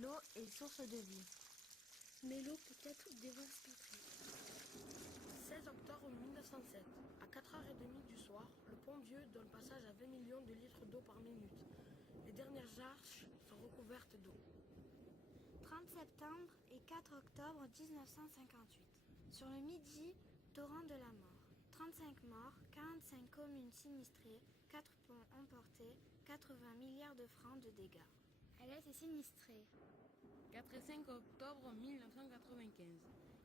L'eau est source de vie. Mais l'eau peut être dévastatrice. 16 octobre 1907, à 4h30 du soir, le Pont-Dieu donne passage à 20 millions de litres d'eau par minute. Les dernières arches sont recouvertes d'eau. 30 septembre et 4 octobre 1958. Sur le Midi, torrent de la mort. 35 morts, 45 communes sinistrées, 4 ponts emportés, 80 milliards de francs de dégâts. Elle a été sinistrée. 4 et 5 octobre 1995.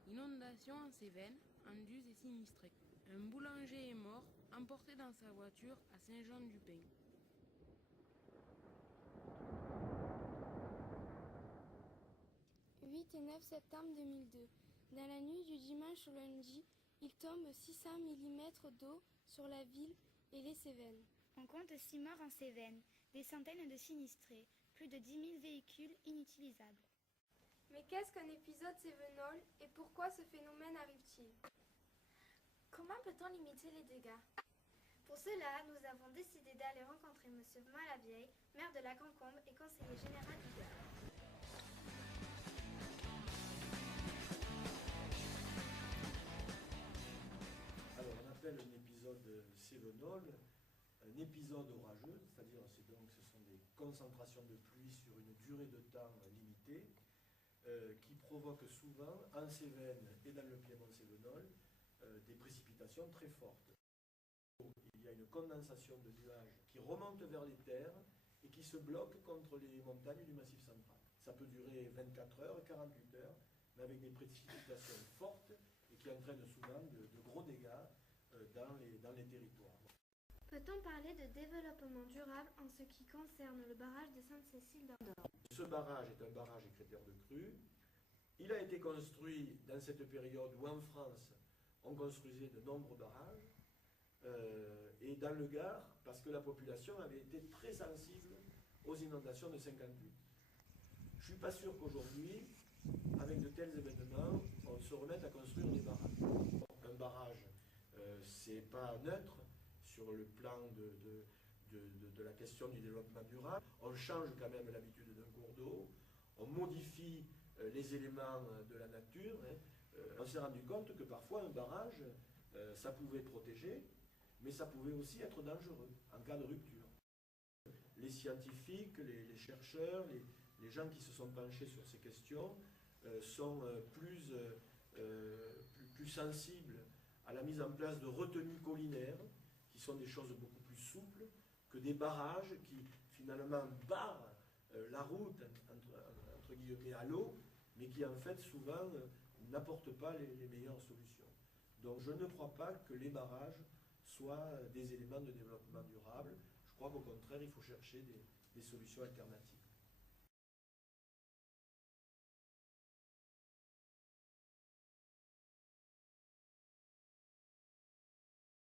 Inondation en Cévennes, Anduze et sinistrée. Un boulanger est mort, emporté dans sa voiture à Saint-Jean-du-Pin. 8 et 9 septembre 2002. Dans la nuit du dimanche au lundi, il tombe 600 mm d'eau sur la ville et les Cévennes. On compte 6 morts en Cévennes, des centaines de sinistrés, plus de 10 000 véhicules inutilisables. Mais qu'est-ce qu'un épisode cévenol et pourquoi ce phénomène arrive-t-il? Comment peut-on limiter les dégâts? Pour cela, nous avons décidé d'aller rencontrer M. Malavieille, maire de la Concombre et conseiller général du Gard. Alors, on appelle un épisode cévenol un épisode orageux, c'est-à-dire ce sont des concentrations de pluie sur une durée de temps limitée qui provoquent souvent en Cévennes et dans le Piémont cévenol des précipitations très fortes. Il y a une condensation de nuages qui remonte vers les terres et qui se bloque contre les montagnes du Massif central. Ça peut durer 24 heures, 48 heures, mais avec des précipitations fortes et qui entraînent souvent de gros dégâts dans les territoires. Peut-on parler de développement durable en ce qui concerne le barrage de Sainte-Cécile d'Andorre? Ce barrage est un barrage critère de crue. Il a été construit dans cette période où en France on construisait de nombreux barrages et dans le Gard parce que la population avait été très sensible aux inondations de 58. Je ne suis pas sûr qu'aujourd'hui, avec de tels événements, on se remette à construire des barrages. Un barrage, c'est pas neutre sur le plan de la question du développement durable. On change quand même l'habitude d'un cours d'eau, on modifie les éléments de la nature. On s'est rendu compte que parfois un barrage, ça pouvait protéger, mais ça pouvait aussi être dangereux en cas de rupture. Les scientifiques, les chercheurs, les gens qui se sont penchés sur ces questions sont plus sensibles à la mise en place de retenues collinaires, qui sont des choses beaucoup plus souples que des barrages qui finalement barrent la route entre guillemets à l'eau, mais qui en fait souvent n'apportent pas les meilleures solutions. Donc je ne crois pas que les barrages soient des éléments de développement durable. Je crois qu'au contraire, il faut chercher des solutions alternatives.